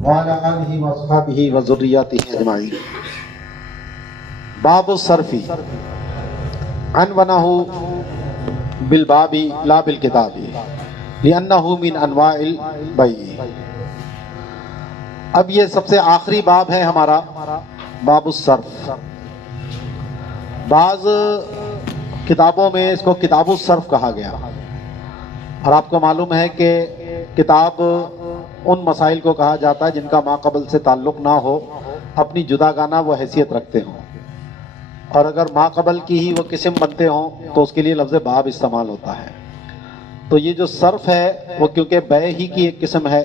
वाला आलिहि व अस्हाबिहि व ज़ुर्रिय्यतिहि अजमाइन। बाबु सर्फी अनवनहु बिल बाबी ला बिल किताबी लिअन्नहु मिन अनवाइल बैई। अब ये सबसे आखिरी बाब है हमारा, बाबु सर्फ। बाज किताबों में इसको किताबु सर्फ कहा गया, और आपको मालूम है कि किताब उन मसाइल को कहा जाता है जिनका माक़बल से ताल्लुक़ ना हो, अपनी जुदागाना वो हैसियत रखते हों, और अगर माक़बल की ही वो किस्म बनते हों तो उसके लिए लफ्ज़ बाब इस्तेमाल होता है। तो ये जो सर्फ है वो क्योंकि बै ही की एक किस्म है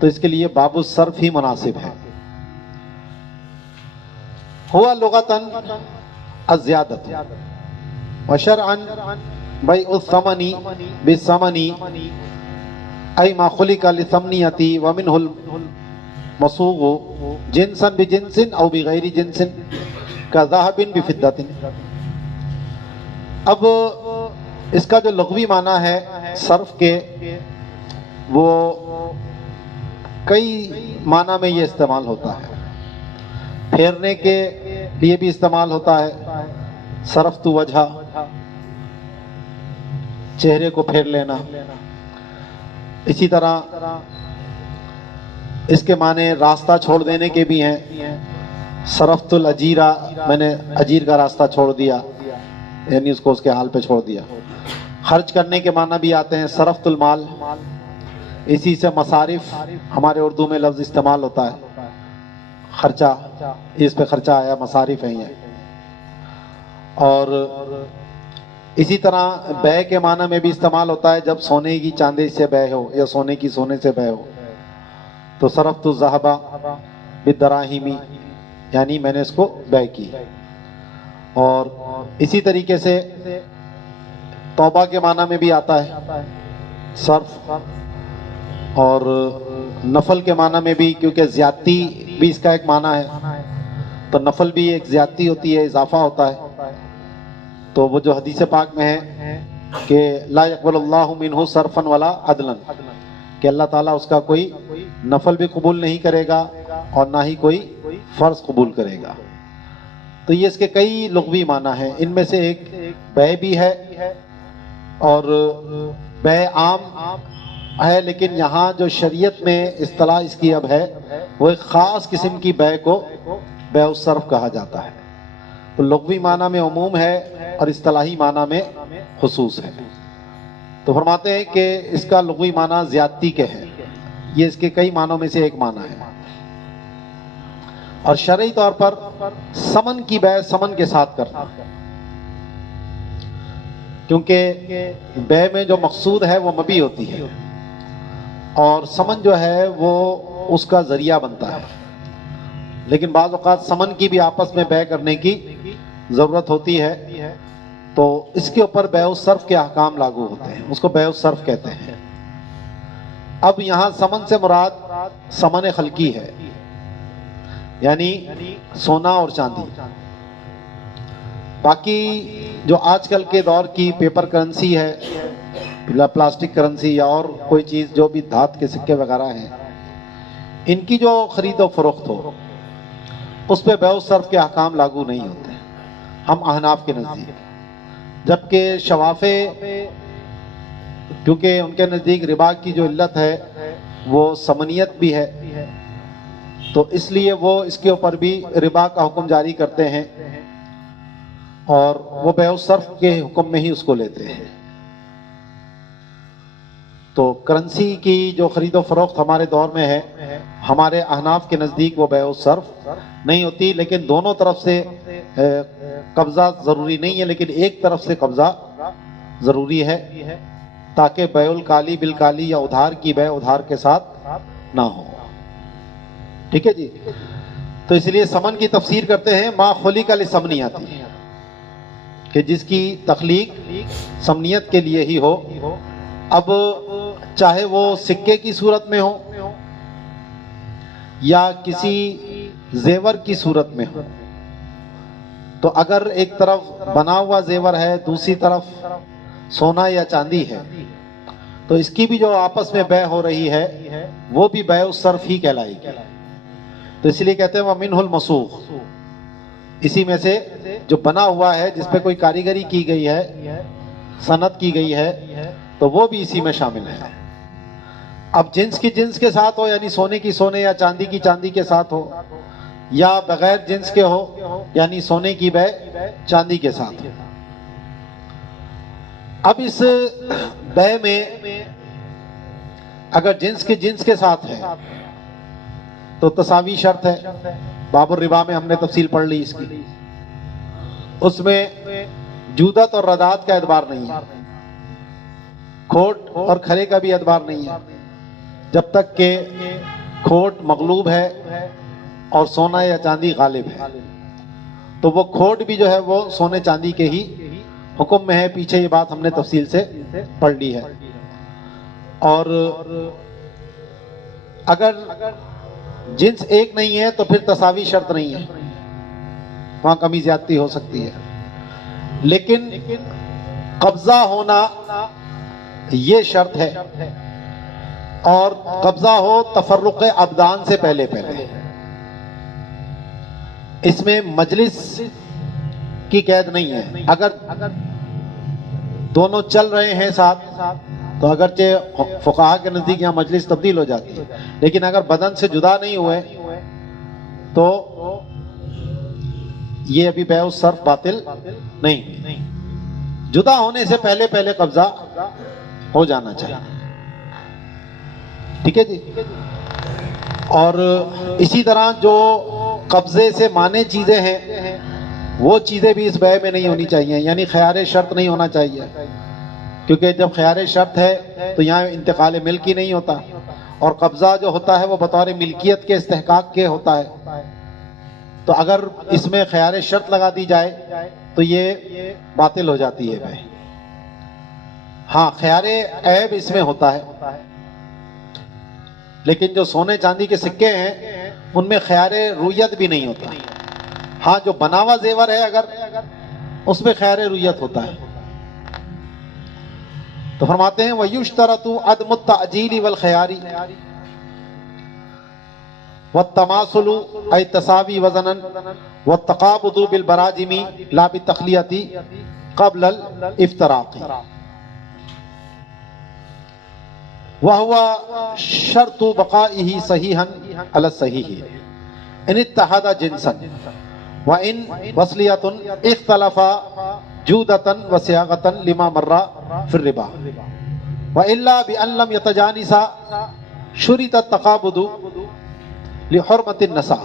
तो इसके लिए बाबु सर्फ ही मुनासिब है। हुआ लुगतन अज़्यादत व शरअन बैउस समनी बिसमनी ऐ मा खुलिका लिसमनियती व मिनहुल मसूगु जिन्सन बिजिन्सिन औ बिगैरि जिन्सिन का ज़हबिन बिफिद्दतिन। अब इसका जो लग़वी माना है सर्फ के, वो कई माना में ये इस्तेमाल होता है। फेरने के लिए भी इस्तेमाल होता है, सरफ तु वजह, चेहरे को फेर लेना। इसी तरह इसके माने रास्ता छोड़ देने के भी हैं, सरफ्तुल अजीरा, मैंने अजीर का रास्ता छोड़ दिया, यानी उसको उसके हाल पे छोड़ दिया। खर्च करने के माना भी आते हैं, सरफ्तुल माल। इसी से मसारिफ हमारे उर्दू में लफ्ज़ इस्तेमाल होता है, खर्चा, इस पे खर्चा आया, मसारिफ है ये। और इसी तरह बै के माना में भी इस्तेमाल होता है, जब सोने की चांदी से बै हो या सोने की सोने से बै हो, तो सरफ्तु ज़हबा बिदराहिमी, यानी मैंने इसको बै की। और इसी तरीके से तौबा के माना में भी आता है सर्फ, और नफल के माना में भी, क्योंकि ज़्यादती भी इसका एक माना है, तो नफल भी एक ज़्यादती होती है, इजाफा होता है। तो वो जो हदीस पाक में है कि ला यक़बलुल्लाहु मिन्हु सर्फन वला अदलन, कि अल्लाह ताला उसका कोई नफल भी कबूल नहीं करेगा और ना ही कोई फ़र्ज कबूल करेगा। तो ये इसके कई लुग़वी माना है, इनमें से एक बै भी है, और बै आम है, लेकिन यहाँ जो शरीयत में इस्तिलाह इसकी अब है वो एक ख़ास किस्म की बै को बैउस सर्फ कहा जाता है। तो लुग़वी माना में उमूम है और इस्तिलाही माना में खुसूस है। तो फरमाते हैं कि इसका लुग़वी माना ज़्यादती के है, ये इसके कई मानों में से एक माना है। और शरई तौर पर समन की बै समन के साथ करना, क्योंकि बै में जो मकसूद है वो मबी होती है और समन जो है वो उसका जरिया बनता है। लेकिन बाज़ औक़ात समन की भी आपस में बै करने की ज़रूरत होती है, तो इसके ऊपर बैउस सर्फ के अहकाम लागू होते हैं, उसको बैउस सर्फ कहते हैं। अब यहाँ समन से मुराद समन खल्की है, यानी सोना और चांदी। बाकी जो आजकल के दौर की पेपर करेंसी है, प्लास्टिक करेंसी या और कोई चीज़ जो भी धात के सिक्के वगैरह हैं, इनकी जो ख़रीद और फरोख्त हो उस पर बैउस सर्फ के अहकाम लागू नहीं होते हम अहनाफ के नज़दीक। जबकि शवाफ़े, क्योंकि उनके नज़दीक रिबा की जो इल्लत है वो समनियत भी है, तो इसलिए वो इसके ऊपर भी रिबा का हुक्म जारी करते हैं और वो बैउस सर्फ के हुक्म में ही उसको लेते हैं। तो करेंसी की जो खरीदो फरोख्त हमारे दौर में है, हमारे अहनाफ के नज़दीक वो बैउस सर्फ नहीं होती। लेकिन दोनों तरफ से कब्ज़ा ज़रूरी नहीं है, लेकिन एक तरफ से कब्ज़ा ज़रूरी है, ताकि बैउल काली बिल काली या उधार की बै उधार के साथ ना हो। ठीक है जी। तो इसलिए समन की तफसीर करते हैं मा खुलिका लिसमनियती, कि जिसकी तख्लीक समनियत के लिए ही हो। अब चाहे वो सिक्के की सूरत में हो या किसी जेवर की सूरत में हो, तो अगर एक तरफ बना हुआ जेवर है, दूसरी तरफ सोना या चांदी है, तो इसकी भी जो आपस में बै हो रही है वो भी बै उस सर्फ ही कहलाएगी। तो इसलिए कहते हैं वमिनहुल मसूख, इसी में से जो बना हुआ है जिसपे कोई कारीगरी की गई है, सनत की गई है, तो वो भी इसी में शामिल है। अब जिन्स की जिन्स के साथ हो, यानी सोने की सोने या चांदी की चांदी के साथ हो, या बगैर जिन्स के हो यानी सोने की बै चांदी के साथ। अब इस बै में अगर जिन्स के जिन्स के साथ है तो तसावी शर्त है। बाबुर रिबा में हमने तफसील पढ़ ली इसकी। उसमें जूदत और रदात का एतबार नहीं है, खोट और खरे का भी एतबार नहीं है, जब तक के खोट मगलूब है और सोना या चांदी गालिब है। तो वो खोट भी जो है वो सोने चांदी के ही हुक्म में है। पीछे ये बात हमने तफसील से पढ़ ली है। और अगर जिन्स एक नहीं है तो फिर तसावी शर्त नहीं है, वहां कमी ज्यादती हो सकती है। लेकिन कब्जा होना ये शर्त है, और कब्जा हो तफर्रुक़ अबदान से पहले पहले। इसमें मजलिस की कैद नहीं है। अगर दोनों चल रहे हैं साथ तो अगरचे फुकाहा के नजदीक यहाँ मजलिस तब्दील हो जाती है, लेकिन अगर बदन से जुदा नहीं हुए तो ये अभी बै उस सर्फ बातिल नहीं। जुदा होने से पहले पहले कब्जा हो जाना चाहिए। ठीक है जी। और इसी तरह जो कब्जे से माने चीजें हैं वो चीजें भी इस बै में नहीं होनी चाहिए, यानी ख्यार शर्त नहीं होना चाहिए, क्योंकि जब ख्यार शर्त है तो यहाँ इंतकाल मिल्की नहीं होता, और कब्जा जो होता है वो बतौर मिल्कियत के इस्तेहकाक के होता है। तो अगर इसमें ख्यार शर्त लगा दी जाए तो ये बातिल हो जाती है बै। हाँ, ख्यार ऐब इसमें होता है, लेकिन जो सोने चांदी के सिक्के हैं उनमें ख्यार रुयत भी नहीं होता। हाँ, जो बनावा जेवर है अगर उसमें ख्यार रुयत होता है। तो फरमाते हैं वयुश्तरतु अदमुत ताजीली वल खयारी वत्तमासुलु ऐ तसावी वज़नन वत्तकाबुदु बिल बराजिमी ला बितखलियती क़ब्ल अल इफ्तराक़ी वहुवा शर्तु बक़ाइही सहीहन अला सहीही इन इत्तहदा जिन्सन व इन वस्लियतुन इख्तलफा जूदतन व सियागतन लिमा मर्रा फिर रिबा व इल्ला बिअन लम यतजानिसा शुरित तकाबुदु लिहुर्मतिन नसा।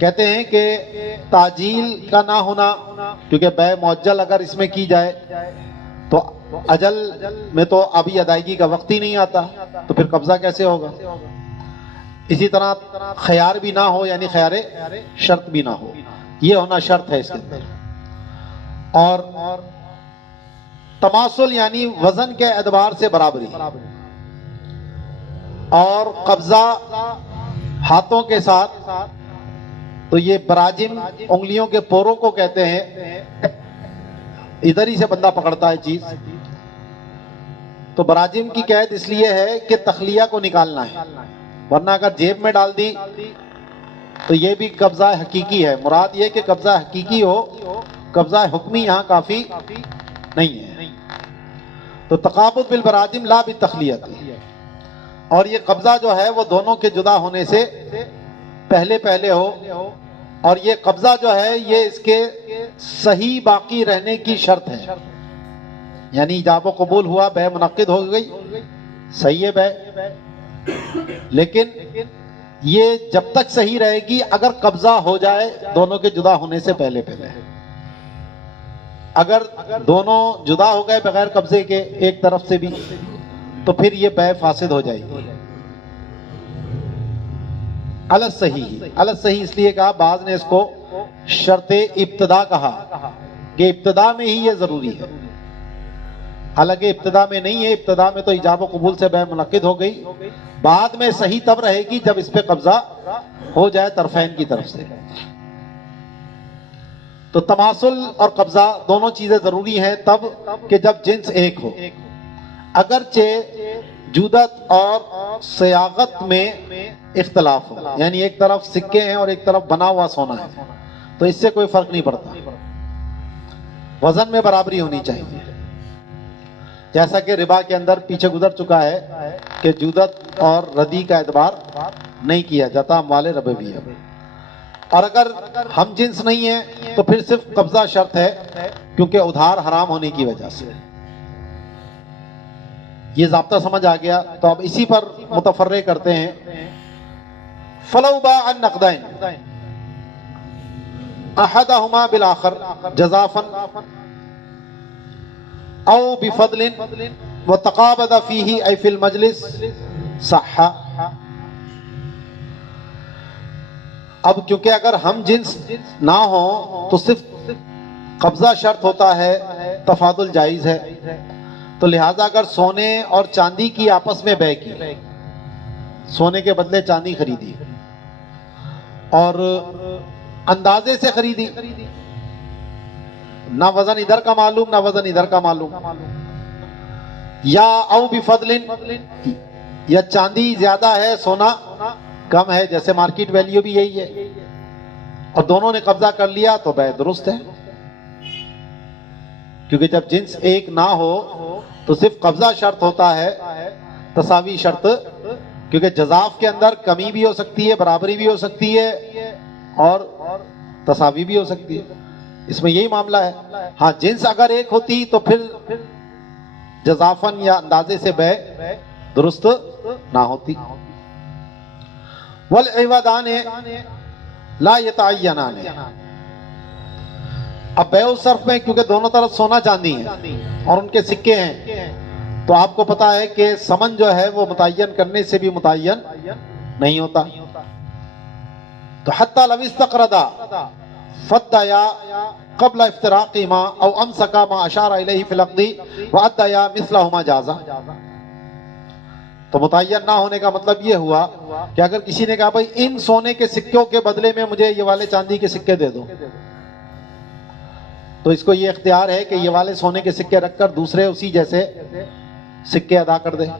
कहते हैं कि ताजील का ना होना, क्योंकि बै मुअज्जल अगर इसमें की जाए तो अजल में तो अभी अदायगी का वक्त ही नहीं आता, तो फिर कब्जा कैसे होगा। इसी तरह ख्यार भी ना हो, यानी ख्यार शर्त भी ना हो, ये होना शर्त है इसके अंदर। और तमासुल यानी वजन के एतबार से बराबरी, और कब्जा हाथों के साथ, तो ये बराजिम उंगलियों के पोरों को कहते हैं, इधर ही से बंदा पकड़ता है चीज। तो बराजिम की कैद इसलिए है कि तखलिया को निकालना है, वरना अगर जेब में डाल दी तो ये भी कब्जा हकीकी है। मुराद ये कि कब्जा हकीकी हो, कब्जा हुक्मी यहाँ काफी नहीं है। तो तकाबुद बिल बराजिम ला बि तखलियत, और ये कब्जा जो है वो दोनों के जुदा होने से पहले पहले हो, और ये कब्जा जो है ये इसके सही बाकी रहने की शर्त है। यानी इजाब कबूल हुआ, बै मुनक्किद हो गई, सही है बै, लेकिन ये जब तक सही रहेगी अगर कब्जा हो जाए दोनों के जुदा होने से पहले पहले। अगर दोनों जुदा हो गए बगैर कब्जे के एक तरफ से भी, तो फिर ये बै फासिद हो जाएगी। अलग सही इसलिए कहा, बाज ने इसको शर्ते इब्तदा कहा कि इब्तदा में ही ये जरूरी है, हालांकि इब्तदा में नहीं है। इब्तदा में तो इजाब कबूल से बै मुनक्किद हो गई, बाद में सही तब रहेगी जब इस पे कब्जा हो जाए तरफैन की तरफ से। तो तमासुल और कब्जा दोनों चीजें जरूरी हैं तब कि जब जिन्स एक हो। अगरचे जुदत और सियागत में इख्तलाफ हो, यानी एक तरफ सिक्के हैं और एक तरफ बना हुआ सोना है, तो इससे कोई फर्क नहीं पड़ता, वजन में बराबरी होनी चाहिए। जैसा कि रिबा के अंदर पीछे गुजर चुका है कि जुदत और रदी का एतबार नहीं किया जाता, अमवाले रबवी है। और अगर हम जिन्स नहीं है तो फिर सिर्फ कब्जा शर्त है, क्योंकि उधार हराम होने की वजह से। ये ज़ाब्ता समझ आ गया, तो अब इसी पर मुतफर्रे करते हैं। फलौबा अन नक़दैन अहदहुमा बिल आखर जज़ाफन औ बिफदलिन व तक़ाबद फीही ऐ फिल मजलिस सहा। अब क्योंकि अगर हम जिन्स ना हो तो सिर्फ कब्जा शर्त होता है, तफादुल जायज है। तो लिहाजा अगर सोने और चांदी की आपस में बै की, सोने के बदले चांदी खरीदी और अंदाजे से खरीदी, ना वजन इधर का मालूम ना वजन इधर का मालूम, या औ बिफदलिन, या चांदी ज्यादा है सोना कम है, जैसे मार्केट वैल्यू भी यही है, और दोनों ने कब्जा कर लिया, तो बै दुरुस्त है। क्योंकि जब जिन्स एक ना हो तो सिर्फ कब्जा शर्त होता है, तसावी शर्त, क्योंकि जजाफ के अंदर कमी भी हो सकती है, बराबरी भी हो सकती है और तसावी भी हो सकती है। इसमें यही मामला है। हाँ, जिन्स अगर एक होती तो फिर जजाफन या अंदाजे से बै दुरुस्त ना होती। वल इवादाने ला यतअय्यनाने, अब बेउ सर्फ में क्योंकि दोनों तरफ सोना चांदी है और उनके सिक्के हैं, तो आपको पता है कि समन जो है वो मुतय्यन करने से भी मुतय्यन नहीं होता। तो हत्ता लव इस्तक़रदा फद्दया क़ब्ल इफ्तिराक़िहिमा औ अमसका मा अशारा इलैहि फ़िल अक़्दी व अद्दया मिस्लहुमा जाज़ा। तो मुतय्यन ना होने का मतलब ये हुआ कि अगर किसी ने कहा भाई इन सोने के सिक्कों के बदले में मुझे ये वाले चांदी के सिक्के दे दो, तो इसको ये इख्तियार है कि ये वाले सोने के सिक्के रखकर दूसरे उसी जैसे सिक्के अदा कर दे।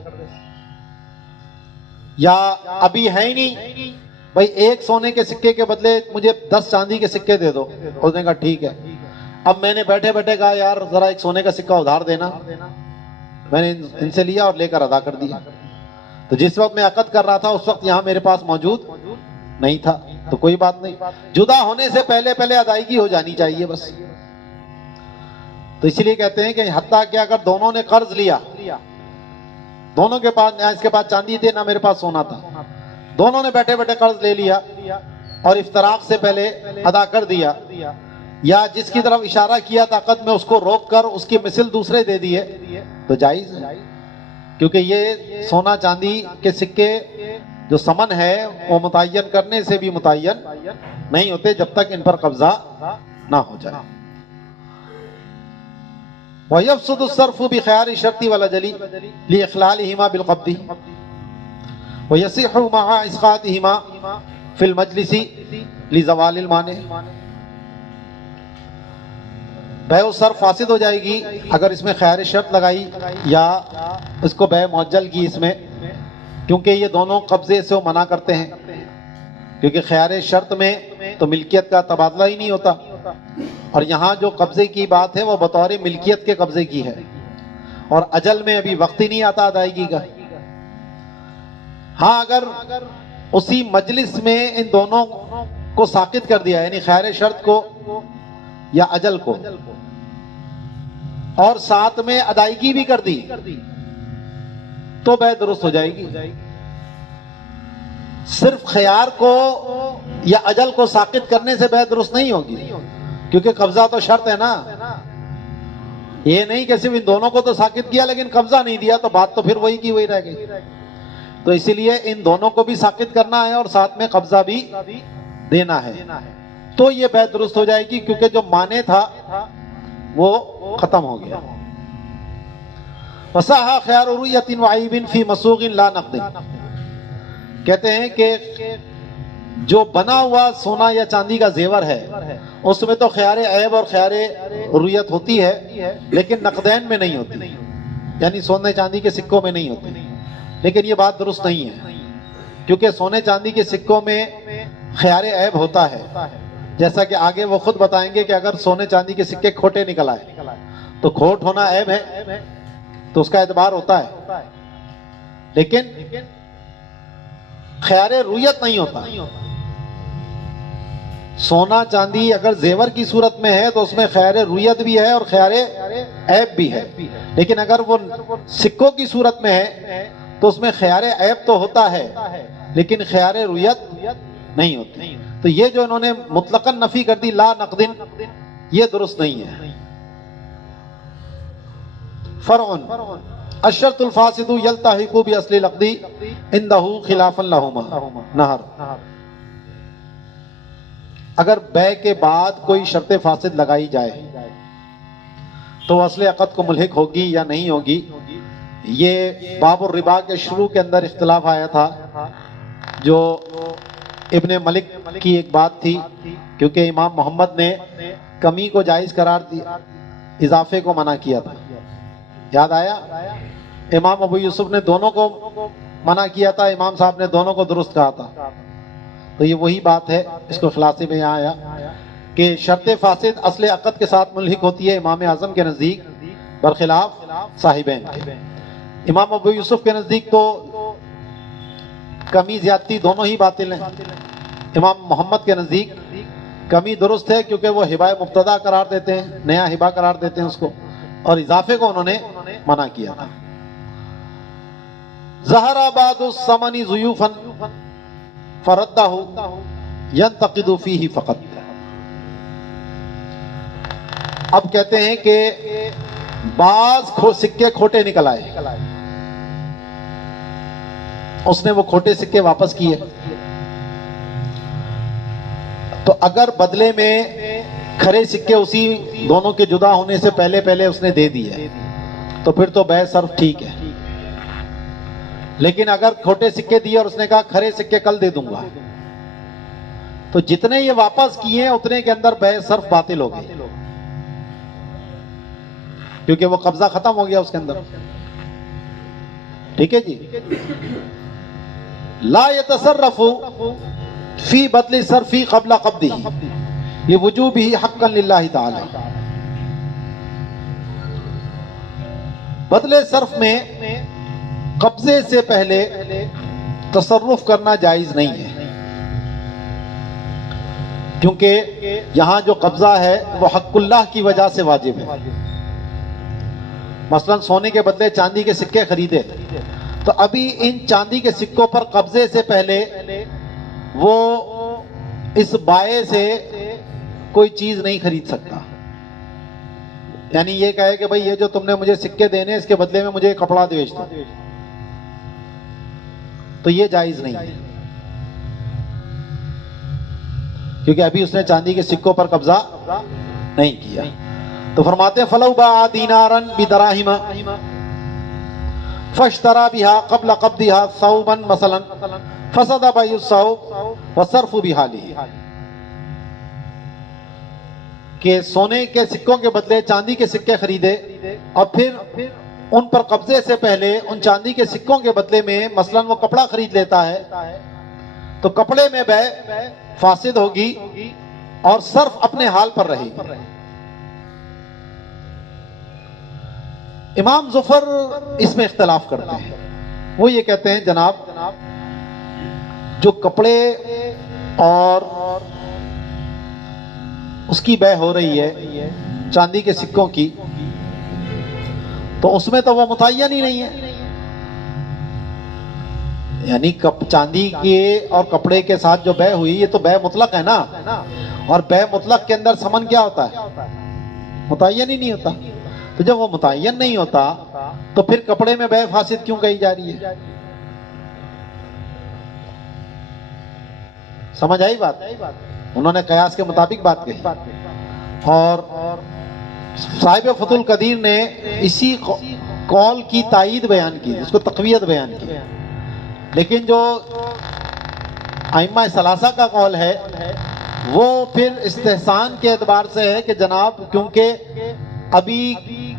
या अभी है ही नहीं भाई, एक सोने के सिक्के के बदले मुझे 10 चांदी के सिक्के दे दो, उसने कहा ठीक है। अब मैंने बैठे बैठे कहा यार जरा एक सोने का सिक्का उधार देना, मैंने इनसे लिया और लेकर अदा कर दिया। तो जिस वक्त मैं अक़द कर रहा था उस वक्त यहाँ मेरे पास मौजूद नहीं था, तो कोई बात नहीं, जुदा होने से पहले पहले अदायगी हो जानी चाहिए बस। तो इसलिए कहते हैं कि हत्ता कि अगर दोनों ने कर्ज लिया, दोनों के पास, ना इसके पास चांदी थी ना मेरे पास सोना था, दोनों ने बैठे बैठे कर्ज ले लिया और इफ्तराक से पहले अदा कर दिया, या जिसकी तरफ इशारा किया था अक़द में उसको रोक कर उसकी मिसल दूसरे दे दिए, तो जायज है। क्योंकि ये सोना चांदी के सिक्के जो समन है वो मुतय्यन करने से भी मुतय्यन नहीं होते जब तक इन पर कब्जा ना हो जाए। वयफ़सुदु सर्फ़ु बिख़ियारि शर्ति वल अजली लिइख़लालिहिमा बिलक़ब्दी वयसिह्हु मअ इस्क़ातिहिमा फ़िल मजलिसी लिज़वालिल माने। बै सर फासिद हो जाएगी अगर इसमें खैर शर्त लगाई या इसको बै मुअज्जल की इसमें, क्योंकि ये दोनों कब्जे से वो मना करते हैं। क्योंकि खैर शर्त में तो मिल्कियत का तबादला ही नहीं होता, और यहाँ जो कब्जे की बात है वो बतौर मिल्कियत के कब्जे की है, और अजल में अभी वक्त ही नहीं आता अदायगी का। हाँ, अगर उसी मजलिस में इन दोनों को साकित कर दिया, यानी खैर शर्त को या अजल को, और साथ में अदायगी भी कर दी, तो बै दुरुस्त हो जाएगी। सिर्फ खयार को या अजल को साकित करने से बै दुरुस्त नहीं होगी, क्योंकि कब्जा तो शर्त है ना। ये नहीं कि सिर्फ इन दोनों को तो साकित किया लेकिन कब्जा नहीं दिया, तो बात तो फिर वही की वही रह गई। तो इसीलिए इन दोनों को भी साकित करना है और साथ में कब्जा भी देना है, तो ये बै दुरुस्त हो जाएगी, क्योंकि जो माने था वो खत्म हो गया। वसाहा खयार रुयतिन व ऐबिन फी मसूगिन ला नक़दिन, कहते हैं कि जो बना हुआ सोना या चांदी का जेवर है उसमें तो ख्यारे ऐब और ख्यारे रुयत होती है, लेकिन नकदैन में नहीं होती, यानी सोने चांदी के सिक्कों में नहीं होती। लेकिन ये बात दुरुस्त नहीं है, क्योंकि सोने चांदी के सिक्कों में ख्यारे ऐब होता है। जैसा कि आगे वो खुद बताएंगे कि अगर सोने चांदी के सिक्के खोटे निकल आए तो खोट होना ऐब है, तो उसका एतबार होता है, लेकिन ख्यारे रुयत नहीं होता। सोना चांदी अगर जेवर की सूरत में है तो उसमें ख्यारे रुयत भी है और ख्यारे ऐब भी है, लेकिन अगर वो सिक्कों की सूरत में है तो उसमें ख्यारे ऐब तो होता है लेकिन ख्यारे रुयत नहीं होती। तो ये जो इन्होंने मुतलकन नफी कर दी ला नकदिन, ये दुरुस्त नहीं है। फरउन अशरतुल फासिदु यल्ताहिकु बि अस्लिल अक़दी इंदहु खिलाफन लहुमा नहर। अगर बै के बाद कोई शर्त फासिद लगाई जाए तो असले अक़द को मुल्हिक होगी या नहीं होगी, ये बाबुर रिबा के शुरू के अंदर इख्तिलाफ आया था, जो इब्ने मलिक की एक बात थी, क्योंकि इमाम मोहम्मद ने कमी को जायज़ करार दिया, इजाफे को मना किया था। याद आया? इमाम अबू यूसुफ ने दोनों को मना किया था, इमाम साहब ने दोनों को दुरुस्त कहा था। तो ये वही बात है, इसको खुलासे में यहाँ आया कि शर्त फासिद असले अक़द के साथ मुल्हिक होती है इमाम आज़म के नज़दीक बरखिलाफ साहिबैन। इमाम अबू यूसुफ के नज़दीक तो कमी ज्यादती दोनों ही बातिल हैं। इमाम मोहम्मद के नज़दीक कमी दुरुस्त है, क्योंकि वो हिबा मुब्तदा करार देते हैं, नया हिबा करार देते हैं उसको, और इजाफे को उन्होंने मना किया था। ज़हराबादु समनी ज़ुयूफन फरद्दाहु यंतक़िदु फ़ीही फ़क़त। अब कहते हैं कि बाज सिक्के खोटे निकल आए, उसने वो खोटे सिक्के वापस किए, तो अगर बदले में खरे सिक्के उसी दोनों के जुदा होने से पहले पहले उसने दे दिए तो फिर तो बै सर्फ ठीक है। लेकिन अगर खोटे सिक्के दिए और उसने कहा खरे सिक्के कल दे दूंगा, तो जितने ये वापस किए उतने के अंदर बै सर्फ बातिल हो गई, क्योंकि वो कब्जा खत्म हो गया उसके अंदर। ठीक है जी। ला यतसर्रफु फी बदली सर्फी क़ब्ला क़ब्दिही लिवुजूबिही हक़्क़न लिल्लाहि ताला। बदले सर्फ में कब्जे से पहले तसर्रुफ करना जायज नहीं है, क्योंकि यहां जो कब्जा है वो हक़्क़ुल्लाह की वजह से वाजिब है। मसलन सोने के बदले चांदी के सिक्के खरीदे, तो अभी इन चांदी के सिक्कों पर कब्जे से पहले वो इस बाये से कोई चीज नहीं खरीद सकता। यानी ये कहे कि भाई ये जो तुमने मुझे सिक्के देने इसके बदले में मुझे कपड़ा बेच दो, तो ये जायज नहीं है, क्योंकि अभी उसने चांदी के सिक्कों पर कब्जा नहीं किया। तो फरमाते हैं फलौ बा दीनारन बिदराहिमा फश्तरा बिहा क़ब्ल क़ब्दिहा सौबन मसलन फसदा बैउ सौब व सर्फु बिहालिही। कि सोने के सिक्कों के बदले चांदी के सिक्के खरीदे और फिर उन पर कब्जे से पहले उन चांदी के सिक्कों के बदले में मसलन वो कपड़ा खरीद लेता है, तो कपड़े में बै फासिद होगी और सर्फ अपने हाल पर रहेगी। इमाम जुफर इसमें इख्तलाफ करते हैं। वो ये कहते हैं जनाब, जो कपड़े और उसकी बै हो रही है चांदी के सिक्कों की, तो उसमें तो वो मुतय्यन ही नहीं है। यानी चांदी के और कपड़े के साथ जो बै हुई, ये तो बै मुतलक है ना, और बै मुतलक के अंदर समन क्या होता है? मुतय्यन ही नहीं होता। तो जब वो मुतय्यन नहीं होता तो फिर कपड़े में बै फासिद क्यों कही जा रही है? समझ आई बात? उन्होंने कयास के मुताबिक बात कही, और साहिब फतुल कदीर ने इसी कौल की तायीद बयान की, उसको तक़वियत बयान की। लेकिन जो आइम्मा सलासा का कौल है वो फिर इस्तेहसान के एतबार से है कि जनाब क्योंकि अभी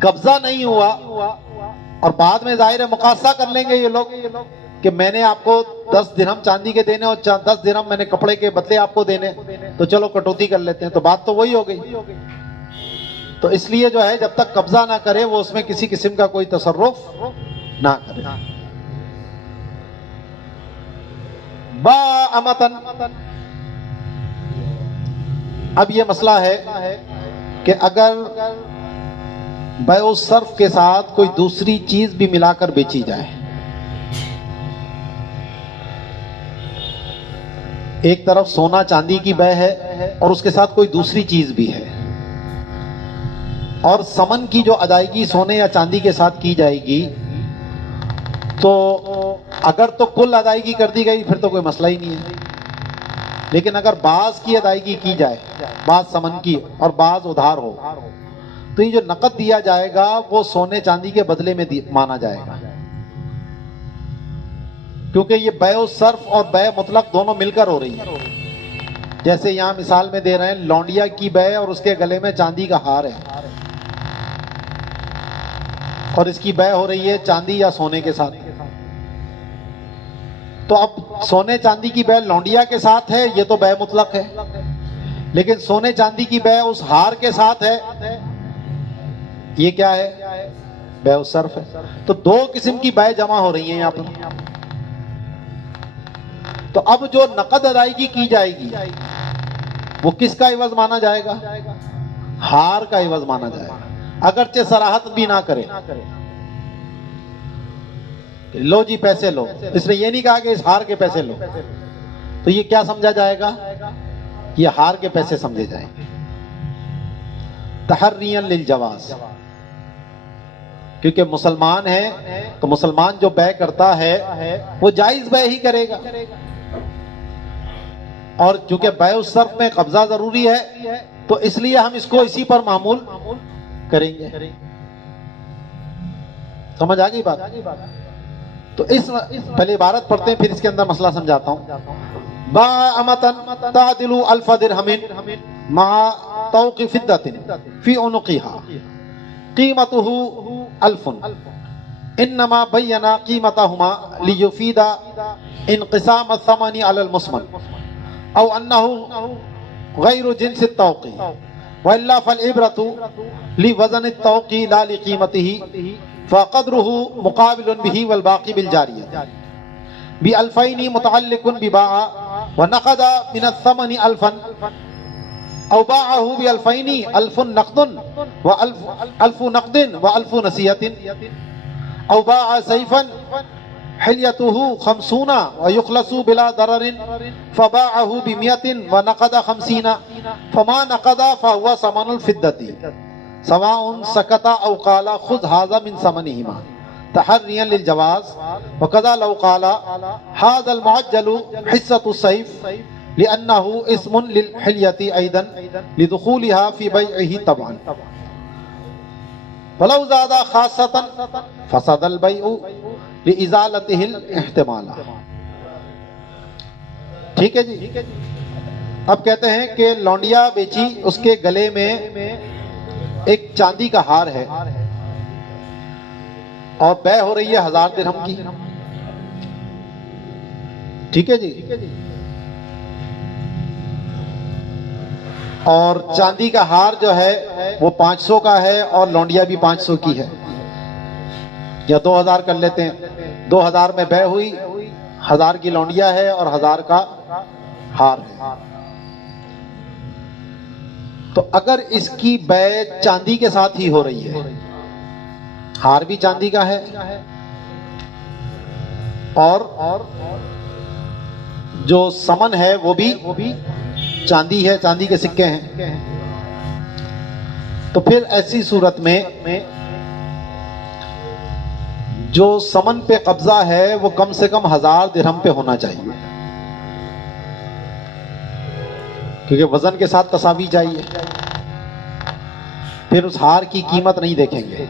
कब्जा नहीं हुआ और बाद में जाहिर है मुकासा कर लेंगे ये लोग कि मैंने आपको 10 दिरहम चांदी के देने और 10 दिरहम मैंने कपड़े के बदले आपको देने, तो चलो कटौती कर लेते हैं, तो बात तो वही हो गई। तो इसलिए जो है जब तक कब्जा ना करे वो उसमें किसी किस्म का कोई तसर्रुफ ना करे। बा अमतन, अब ये मसला है कि अगर बैउ सर्फ के साथ कोई दूसरी चीज भी मिलाकर बेची जाए, एक तरफ सोना चांदी की बै है और उसके साथ कोई दूसरी चीज भी है, और समन की जो अदायगी सोने या चांदी के साथ की जाएगी, तो अगर तो कुल अदायगी कर दी गई फिर तो कोई मसला ही नहीं है। लेकिन अगर बाज की अदायगी की जाए, बाज समन की और बाज उधार हो, तो ये जो नकद दिया जाएगा वो सोने चांदी के बदले में माना जाएगा, क्योंकि ये बैउ सर्फ और बै मुतलक दोनों मिलकर हो रही है। जैसे यहां मिसाल में दे रहे हैं लौंडिया की बै और उसके गले में चांदी का हार है, और इसकी बै हो रही है चांदी या सोने के साथ। तो अब सोने चांदी की बै लौंडिया के साथ है, ये तो बै मुतलक है, लेकिन सोने चांदी की बै उस हार के साथ है, ये क्या है? बैउ सर्फ है। तो दो किस्म की बै जमा हो रही है यहां पर। तो अब जो नकद अदायगी की जाएगी वो किसका इवज माना जाएगा? हार का इवज माना जाएगा, अगरचे सराहत भी ना करे, लो जी पैसे लो, इसने ये नहीं कहा कि इस हार के पैसे लो, तो ये क्या समझा जाएगा? ये हार के पैसे समझे जाएंगे। तहर्रियन लिल जवाज, क्योंकि मुसलमान है तो मुसलमान जो बै करता है वो जायज बै ही करेगा, और चूंकि बैउ सर्फ में कब्जा जरूरी है तो इसलिए हम इसको इसी पर मामूल करेंगे। समझ आ गई बात? तो इस पहले इबारत पढ़ते हैं, फिर इसके अंदर मसला समझाता हूं। बा अमतन तादिलु अल्फा दिरहमिन मा तौक़ि फिद्दतिन फी उनुक़िहा कीमतुहु अल्फुन इन्नमा बय्यना कीमतहुमा लियुफीदा इनक़िसाम अस-समनी अलल मुस्मन औ अन्नहु गैरु जिन्स अत-तौक़ी वइल्ला फल इब्रतु लिवज़न अत-तौक़ी ला लिक़ीमतिही फ़क़दरुहु मुक़ाबिलुन बिही वल बाक़ी बिल जारिया बि अल्फ़ैनि मुतअल्लिकुन बिबाअ व नक़दा मिन अस-समनी अल्फ़न औ बाअहु बि अल्फ़ैनि अल्फ़ुन नक़दुन व अल्फ़ु नक़दिन व अल्फ़ु नसीहतिन औ बाअ सैफ़न हिल्यतुहु 50 व युख़लसु बिला दररिन फ़बाअहु बि 100 व नक़दा 50 फ़मा नक़दा फ़हुवा समनुल फ़िद्दती सवाउन सकता औ क़ाला खुज़ हाज़ा मिन समनिहिमा तहर्रियन लिल जवाज़ व कज़ा लौ क़ाला हाज़ल मुअज्जलु हिस्सतु सैफ़ लिअन्नहु इस्मुन लिल हिल्यती अयदन लिदुख़ूलिहा फ़ी बैइही तबअन वलौ ज़ादा ख़ासतन फ़सदल बैउ लिइज़ालतिहिल इह्तिमाला। ठीक है जी। अब कहते हैं कि लौंडिया बेची, उसके गले में एक चांदी का हार है और बै हो रही है 1000 दिरहम की। ठीक है जी। और चांदी का हार जो है वो 500 का है और लौंडिया भी 500 की है, या 2000 कर लेते हैं। 2000 में बै हुई, 1000 की लौंडिया है और 1000 का हार है। तो अगर इसकी बै चांदी के साथ ही हो रही है, हार भी चांदी का है और जो समन है वो भी चांदी है, चांदी के सिक्के हैं, तो फिर ऐसी सूरत में जो समन पे कब्जा है वो कम से कम 1000 दिरहम पे होना चाहिए, क्योंकि वजन के साथ तसावी चाहिए। फिर उस हार की कीमत नहीं देखेंगे,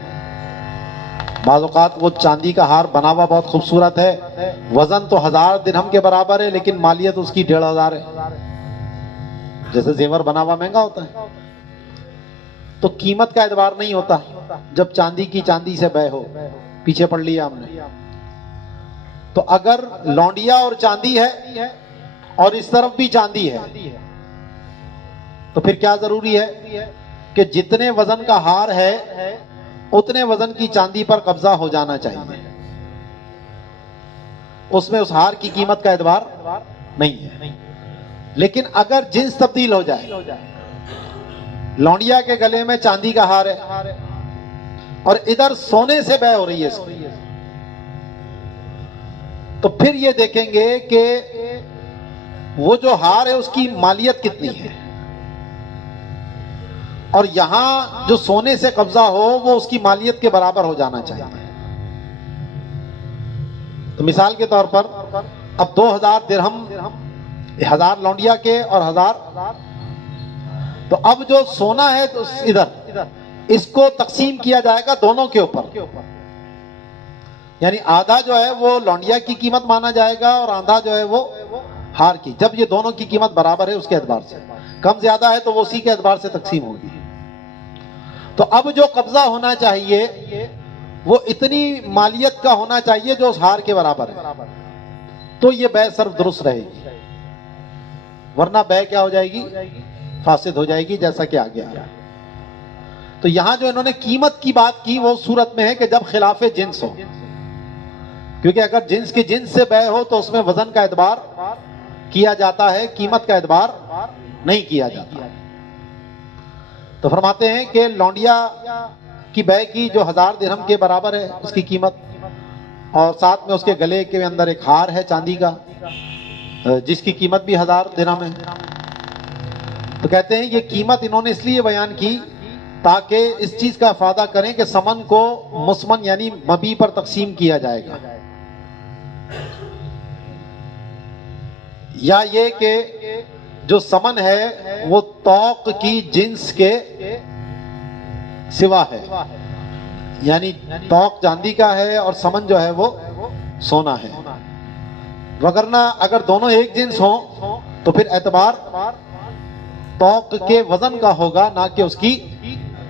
बाज़ औक़ात वो चांदी का हार बना हुआ बहुत खूबसूरत है, वजन तो 1000 दिरहम के बराबर है, लेकिन मालियत उसकी 1500 है। जैसे जेवर बना हुआ महंगा होता है, तो कीमत का एतबार नहीं होता जब चांदी की चांदी से बै हो। पीछे पढ़ लिया हमने। तो अगर लौंडिया और चांदी है और इस तरफ भी चांदी है, तो फिर क्या जरूरी है कि जितने वजन का हार है उतने वजन की चांदी पर कब्जा हो जाना चाहिए। उसमें उस हार की कीमत का एतबार नहीं है। लेकिन अगर जिन्स तब्दील हो जाए, लौंडिया के गले में चांदी का हार है और इधर सोने से बै हो रही है इसकी, तो फिर ये देखेंगे कि वो जो हार है उसकी मालियत कितनी है, और यहां जो सोने से कब्जा हो वो उसकी मालियत के बराबर हो जाना चाहिए। तो मिसाल के तौर पर अब 2000 दिरहम, 1000 लौंडिया के और 1000, तो अब जो सोना है तो इधर इसको तकसीम किया जाएगा दोनों के ऊपर, यानी आधा जो है वो लौंडिया की कीमत माना जाएगा और आधा जो है वो हार की। जब ये दोनों की कीमत बराबर है उसके एतबार से, कम ज्यादा है तो वो उसी के एतबार से तकसीम होगी। तो अब जो कब्जा होना चाहिए वो इतनी मालियत का होना चाहिए जो उस हार के बराबर है, तो ये बै सिर्फ दुरुस्त रहेगी, वरना बै क्या हो जाएगी, फासिद हो जाएगी, जैसा कि आ गया। तो यहां जो इन्होंने कीमत की बात की वो सूरत में है कि जब खिलाफे जिन्स हो, क्योंकि अगर जिन्स के जिन्स से बै हो तो उसमें वजन का एतबार किया जाता है, कीमत का एतबार नहीं किया जाता। तो फरमाते हैं कि लौंडिया की बै की जो 1000 दिरहम के बराबर है उसकी कीमत, और साथ में उसके गले के अंदर एक हार है चांदी का जिसकी कीमत भी 1000 दिरहम है। तो कहते हैं ये कीमत इन्होंने इसलिए बयान की ताकि इस चीज का इफादा करें कि समन को मुस्मन यानी मबी पर तकसीम किया जाएगा, या ये कि जो समन है वो तौक की जिन्स के सिवा है, यानी तौक चांदी का है और समन जो है वो सोना है। वगरना अगर दोनों एक जिन्स हो तो फिर एतबार तौक के वजन का होगा, ना कि उसकी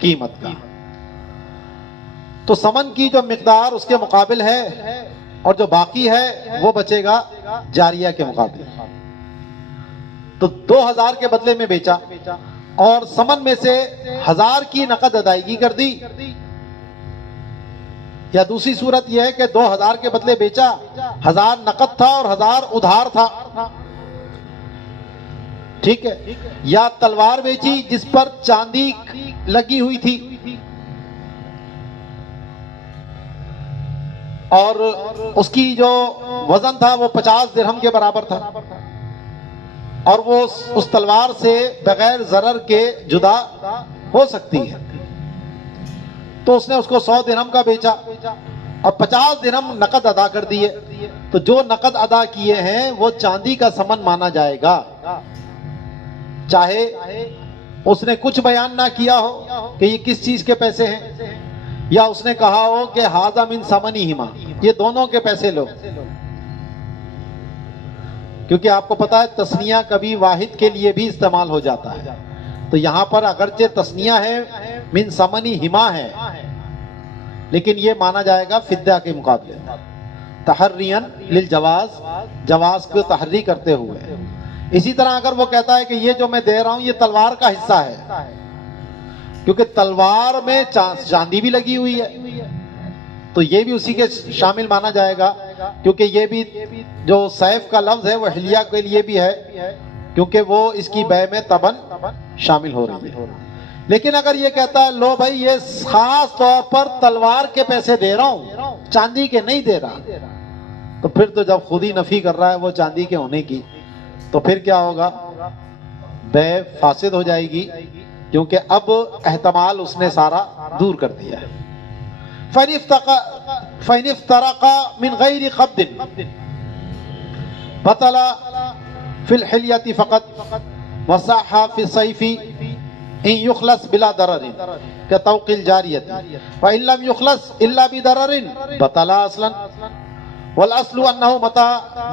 कीमत का। तो समन की जो मिकदार उसके मुकाबिल है और जो बाकी है वो बचेगा जारिया के मुकाबिल। तो 2000 के बदले में बेचा और समन में से 1000 की नकद अदायगी कर दी, या दूसरी सूरत यह है कि 2000 के बदले बेचा, 1000 नकद था और 1000 उधार था, ठीक है। या तलवार बेची जिस पर चांदी लगी हुई थी और उसकी जो वजन था वो 50 दिरहम के बराबर था, और वो उस तलवार से बगैर जरर के जुदा हो सकती है, तो उसने उसको 100 दिरहम का बेचा और 50 दिरहम नकद अदा कर दिए। तो जो नकद अदा किए हैं वो चांदी का समन माना जाएगा, चाहे उसने कुछ बयान ना किया हो कि ये किस चीज के पैसे हैं, या उसने कहा हो कि हाजा मिन समनी हिमा, ये दोनों के पैसे लो। क्योंकि आपको पता है तस्निया कभी वाहिद के लिए भी इस्तेमाल हो जाता है। तो यहां पर अगरचे तस्निया है मिन समनी हिमा है, लेकिन ये माना जाएगा फिद्दा के मुकाबले, तहर्रियन लिल जवाज, जवाज को तहर्री करते हुए। इसी तरह अगर वो कहता है कि ये जो मैं दे रहा हूं ये तलवार का हिस्सा है, क्योंकि तलवार में चांदी भी लगी हुई है, तो ये भी उसी के शामिल माना जाएगा, क्योंकि ये भी जो सैफ का लफ्ज है वो हिलिया के लिए भी है, क्योंकि वो इसकी बै में तबन शामिल हो रही है। लेकिन अगर ये कहता है लो भाई ये खास तौर पर तलवार के पैसे दे रहा हूं, चांदी के नहीं दे रहा, तो फिर तो जब खुद ही नफी कर रहा है वो चांदी के होने की, तो फिर क्या होगा, बै फासिद हो जाएगी, क्योंकि अब एहतमाल उसने सारा दूर कर दिया है। फ़इनिफ्तरक़ा मिन गैरि क़ब्दिन बतला फिल हिल्यति फ़क़त वसाहा फ़ि सैफ़ी इन युखलस बिला दररिन का तौकिल जारियत व इन लम युखलस इल्ला बि दररिन बतला असलन वल अस्लु अन्नहु मता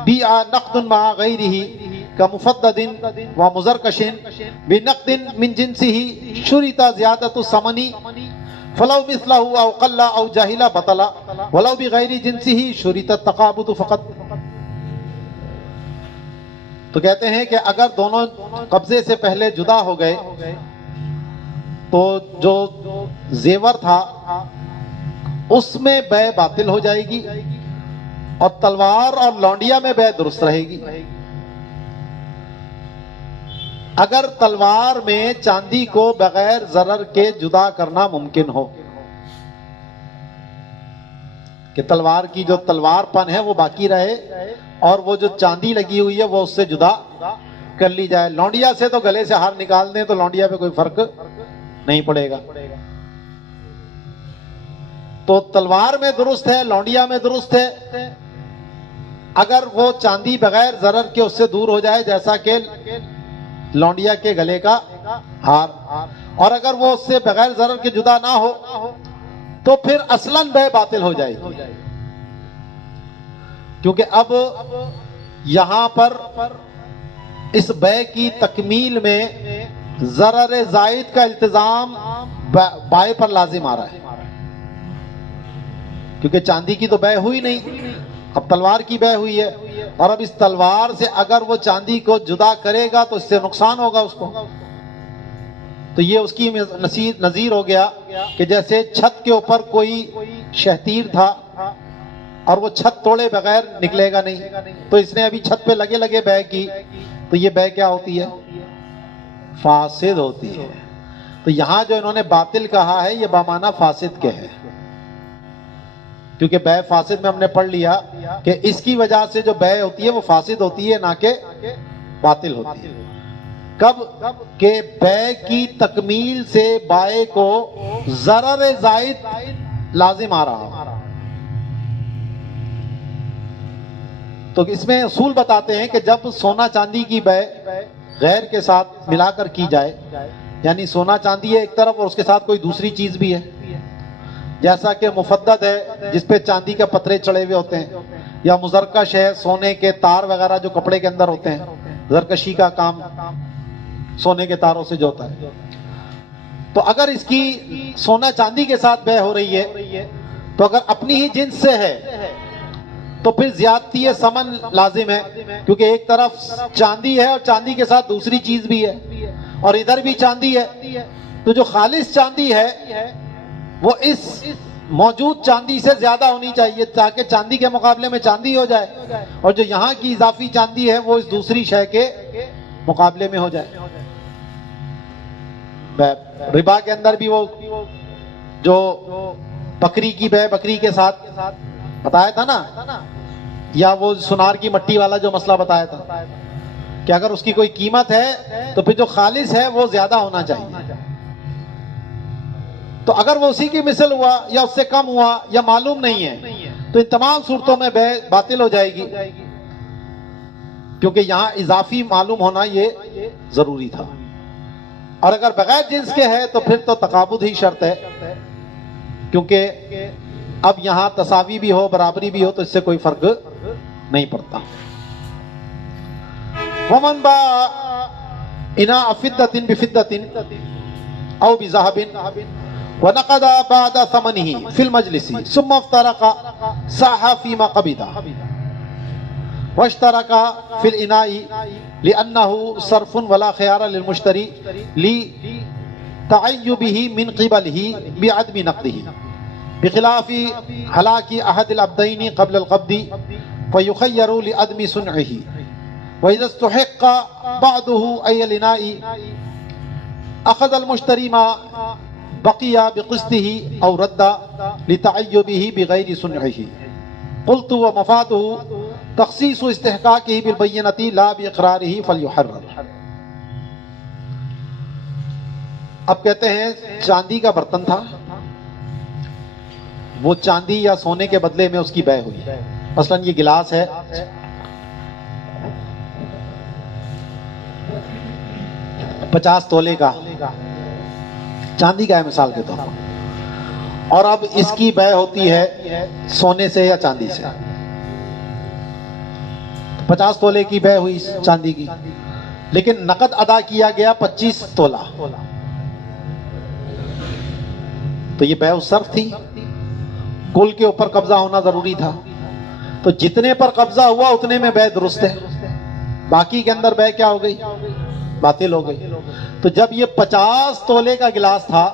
बिआ नक़दुन मा गैरिही का मुफद्ददिन व मुज़रकशिन बिनक़दिन मिन जिनसिही शुरिता ज़ियादतु समनी फलौ मिस्लहु औ क़ल्ला औ जाहिला बतला वलौ बिगैरि जिनसिही शुरिता तक़ाबुदु फ़क़त। तो कहते हैं कि अगर दोनों कब्जे से पहले जुदा हो गए तो जो जेवर था उसमें बै बातिल हो जाएगी और तलवार और लौंडिया में बै दुरुस्त रहेगी। अगर तलवार में चांदी को बगैर जरर के जुदा करना मुमकिन हो कि तलवार की जो तलवारपन है वो बाकी रहे और वो जो चांदी लगी हुई है वो उससे जुदा कर ली जाए। लौंडिया से तो गले से हार निकाल दें तो लौंडिया पे कोई फर्क नहीं पड़ेगा। तो तलवार में दुरुस्त है, लौंडिया में दुरुस्त है। अगर वो चांदी बगैर जरर के उससे दूर हो जाए जैसा कि लौंडिया के गले का हार, और अगर वो उससे बगैर जरर के जुदा ना हो तो फिर असलन बै बातिल हो जाएगी, क्योंकि अब यहां पर इस बै की तकमील में जरर जायद का इल्तिजाम बाय पर लाजिम आ रहा है, क्योंकि चांदी की तो बै हुई नहीं, अब तलवार की बै हुई है। और अब इस तलवार से अगर वो चांदी को जुदा करेगा तो इससे नुकसान होगा उसको। तो ये उसकी नजीर हो गया कि जैसे छत के ऊपर कोई शहतीर था और वो छत तोड़े बगैर निकलेगा नहीं, तो इसने अभी छत पे लगे लगे बै की, तो ये बै क्या होती है? फासिद होती है। तो यहां जो इन्होंने बातिल कहा है ये बामाना फासिद के है, क्योंकि बै फासिद में हमने पढ़ लिया कि इसकी वजह से जो बै होती है वो फासिद होती है, ना के बातिल होती है। कब के बै की तकमील से बाय को जरर जायद लाजिम आ रहा। तो इसमें उसूल बताते हैं कि जब सोना चांदी की बै गैर के साथ मिलाकर की जाए, यानी सोना चांदी है एक तरफ और उसके साथ कोई दूसरी चीज भी है, जैसा कि मुफद्दद है जिसपे चांदी के पतरे चढ़े हुए होते हैं, या मुजरकश है सोने के तार वगैरह जो कपड़े के अंदर होते हैं, जरकशी का काम सोने के तारों से जो होता है। तो अगर इसकी सोना चांदी के साथ बै हो रही है तो अगर अपनी ही जिन्स से है तो फिर ज्यादती समन लाजिम है, क्योंकि एक तरफ चांदी है और चांदी के साथ दूसरी चीज भी है, और इधर भी चांदी है। तो जो खालिस चांदी है वो इस मौजूद चांदी से ज्यादा होनी चाहिए ताकि चांदी के मुकाबले में चांदी हो जाए, और जो यहाँ की इजाफी चांदी है वो इस दूसरी शय के मुकाबले में हो जाए। रिबा के अंदर भी वो जो बकरी की बै बकरी के साथ बताया था ना, या वो सुनार की मट्टी वाला जो मसला बताया था कि अगर उसकी कोई कीमत है तो फिर जो खालिस है वो ज्यादा होना चाहिए। तो अगर वो उसी की मिसल हुआ या उससे कम हुआ या मालूम नहीं है तो इन तमाम सूरतों में बै बातिल हो जाएगी, क्योंकि यहां इजाफी मालूम होना ये जरूरी था। और अगर बगैर जिन्स के है तो फिर तो तकाबुद ही शर्त है, क्योंकि अब यहां तसावी भी हो बराबरी भी हो तो इससे कोई फर्क नहीं पड़ता। वमन बा इना अफिद्दतिन बिफिद्दतिन औ बिज़हबिन व नक़दा बाद समनिही फिल मजलिसी सुम्मा इफ्तरका साहा फीमा कबिदा वश्तरका फिल इनाई लिअन्नहु सर्फुन वला खियार लिलमुश्तरी ली तअय्युबिही मिन क़िबलिही बिअदमी नक़दिही बिखिलाफी हलाकी अहदिल अब्दैनी क़ब्ल अल-क़ब्दी फयुख़य्यरु लिअदमी सुन्इही व इज़ा इस्तुहिक़्क़ा बअदुहु अय्यल इनाई अख़ज़ अल-मुश्तरी मा बक़िया बिक़िस्तिही औ रद्दा लितअय्युबिही बिग़ैरि सुन्इही क़ुल्तु व मफ़ादुहु तख़सीसु इस्तिहक़ाक़िही बिल-बय्यनति ला बिइक़रारिही फ़लयुहर्रर। अब कहते हैं चांदी का बर्तन था, वो चांदी या सोने के बदले में उसकी बै हुई। मसलन ये गिलास है, $50 तोले का, चांदी का है मिसाल के तौर पर, और अब इसकी बै होती है सोने से या चांदी से। 50 तोले की बै हुई चांदी की, लेकिन नकद अदा किया गया 25 तोला, तो ये बै सर्फ थी, कुल के ऊपर कब्जा होना जरूरी था। तो जितने पर कब्जा हुआ उतने में बै दुरुस्त है, बाकी के अंदर बै क्या हो गई, बातिल हो गई। तो जब ये 50 तोले का गिलास था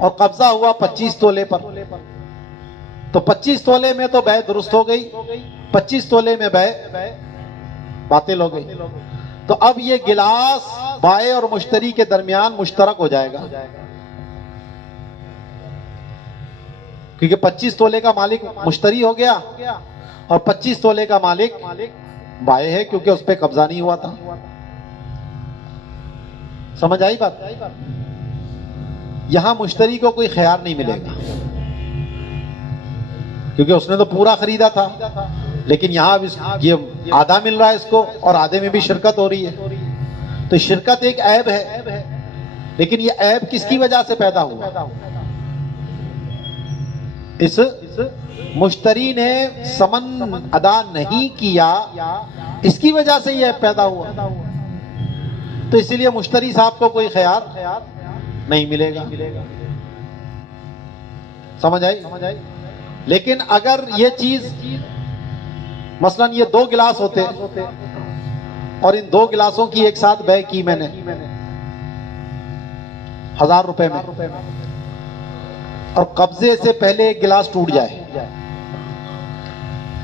और कब्जा हुआ 25 तोले पर, तो 25 तोले में तो बै दुरुस्त हो गई, 25 तोले में बै बातिल हो गई। तो अब ये गिलास बाए और मुश्तरी के दरमियान मुश्तरक हो जाएगा, क्योंकि 25 तोले का मालिक मुश्तरी हो गया और 25 तोले का मालिक बाए है, क्योंकि उस पर कब्जा नहीं हुआ था। समझ आई बात? यहां मुश्तरी को कोई ख्यार नहीं मिलेगा, क्योंकि उसने तो पूरा खरीदा था, लेकिन यहां अब ये आधा मिल रहा है इसको और आधे में भी शिरकत हो रही है। तो शिरकत एक ऐब है, लेकिन ये ऐब किसकी वजह से पैदा हुआ? इस मुश्तरी ने समन अदा नहीं किया, इसकी वजह से यह पैदा हुआ। तो इसलिए मुश्तरी साहब को कोई ख्यार नहीं मिलेगा। समझ आई? लेकिन अगर ये चीज मसलन ये 2 गिलास होते और इन 2 गिलासों की एक साथ बै की मैंने 1000 रुपए में, और कब्जे से पहले एक गिलास टूट जाए,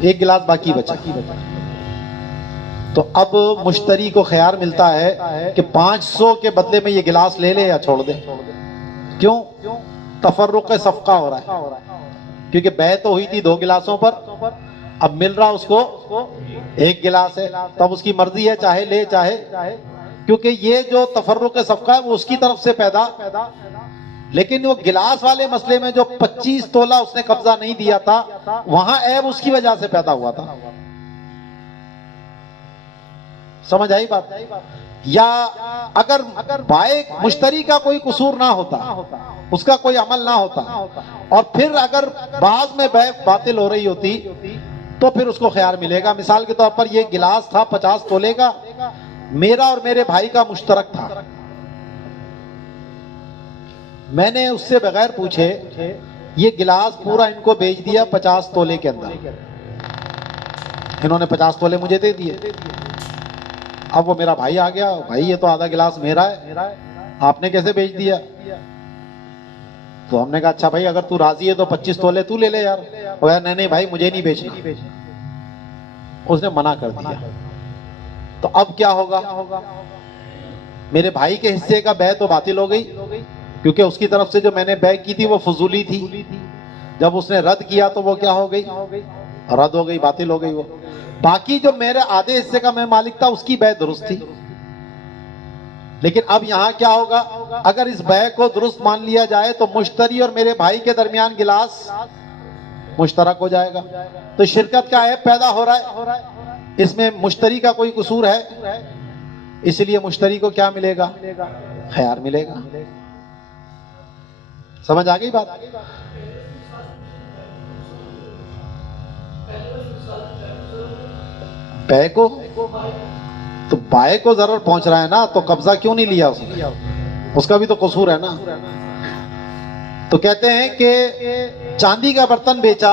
एक गिलास बाकी बचा, तो अब मुश्तरी को ख्यार मिलता है कि 500 के बदले में ये गिलास ले ले या छोड़ दे। क्यों? तफर्रुक़ सफ़क़ा हो रहा है, क्योंकि बै तो हुई थी 2 गिलासों पर, अब मिल रहा उसको एक गिलास है, तब उसकी मर्जी है चाहे ले चाहे, क्योंकि ये जो तफर्रुक़ सफ़क़ा है वो उसकी तरफ से पैदा, लेकिन वो गिलास वाले मसले में जो 25 तोला उसने कब्जा नहीं दिया था, वहां ऐब उसकी वजह से पैदा हुआ था। समझ आई बात? या अगर बाए मुश्तरी का कोई कसूर ना होता, उसका कोई अमल ना होता, और फिर अगर बाद में बै बातिल हो रही होती, तो फिर उसको ख्यार मिलेगा। मिसाल के तौर पर ये गिलास था 50 तोले का, मेरा और मेरे भाई का मुश्तरक था, मैंने उससे बगैर पूछे ये गिलास पूरा इनको बेच दिया 50 तोले के अंदर, इन्होंने 50 तोले मुझे दे दिए। अब वो मेरा भाई आ गया, भाई ये तो आधा गिलास मेरा है, आपने कैसे बेच दिया? तो हमने कहा अच्छा भाई अगर तू राजी है तो 25 तोले तू ले ले यार। वो यार नहीं भाई मुझे नहीं बेचना, उसने मना कर दिया। तो अब क्या होगा? मेरे भाई के हिस्से का बै तो बातिल हो गई, क्योंकि उसकी तरफ से जो मैंने बै की थी वो फजूली थी। जब उसने रद्द किया तो वो क्या हो गई? रद्द हो गई, बातिल हो गई वो। बाकी जो मेरे आधे हिस्से का मैं मालिक था उसकी बै दुरुस्त थी। लेकिन अब यहां क्या होगा? अगर इस बै को दुरुस्त मान लिया जाए तो मुश्तरी और मेरे भाई के दरमियान गिलास मुश्तरक हो जाएगा। तो शिरकत का ऐब पैदा हो रहा है, इसमें मुश्तरी का कोई कसूर है, इसलिए मुश्तरी को क्या मिलेगा? ख्यार मिलेगा। समझ आ गई बात? बै को तो बाए को जरूर पहुंच रहा है ना, तो कब्जा क्यों नहीं लिया उसने? उसका भी तो कसूर है ना। तो कहते हैं कि चांदी का बर्तन बेचा